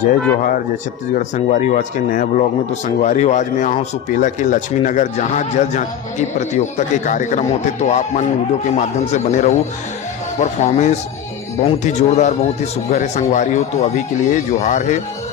जय जोहार, जय छत्तीसगढ़। संगवारी हो आज के नए ब्लॉग में। तो संगवारी हो आज मैं यहाँ हूँ सुपेला के लक्ष्मी नगर, जहाँ जल झांकी प्रतियोगिता के कार्यक्रम होते। तो आप मन वीडियो के माध्यम से बने रहो। परफॉर्मेंस बहुत ही जोरदार, बहुत ही सुघर है संगवारी हो। तो अभी के लिए जोहार है।